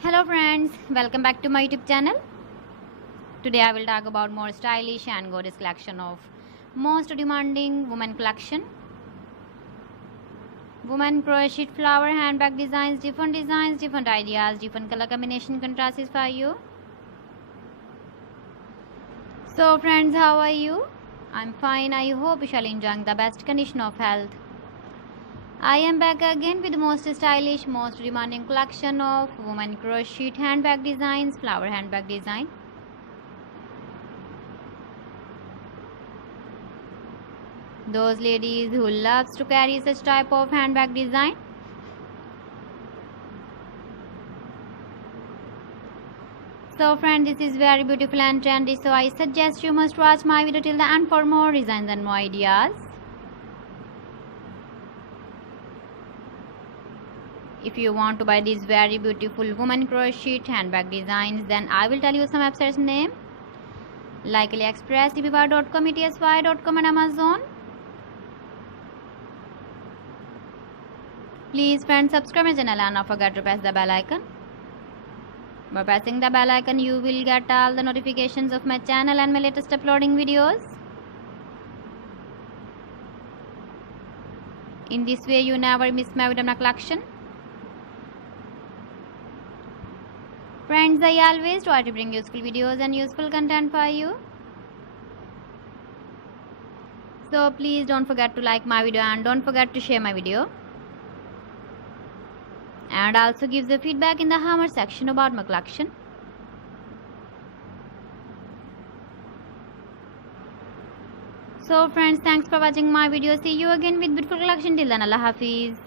Hello friends, welcome back to my YouTube channel. Today I will talk about more stylish and gorgeous collection of most demanding women collection. Women crochet flower handbag designs, different ideas, different color combination contrasts for you. So friends, how are you? I'm fine. I hope you shall enjoying the best condition of health. I am back again with the most stylish, most demanding collection of women crochet handbag designs, flower handbag design. Those ladies who loves to carry such type of handbag design. So friend, this is very beautiful and trendy, so I suggest you must watch my video till the end for more designs and more ideas. If you want to buy these very beautiful woman crochet handbag designs, then I will tell you some websites name like AliExpress, eBay.com, ETSY.com and Amazon. Please friends, subscribe my channel and don't forget to press the bell icon. By pressing the bell icon, you will get all the notifications of my channel and my latest uploading videos. In this way, you never miss my video collection. Friends, I always try to bring useful videos and useful content for you. So please don't forget to like my video and don't forget to share my video. And also give the feedback in the comment section about my collection. So friends, thanks for watching my video. See you again with beautiful collection. Till then, Allah Hafiz.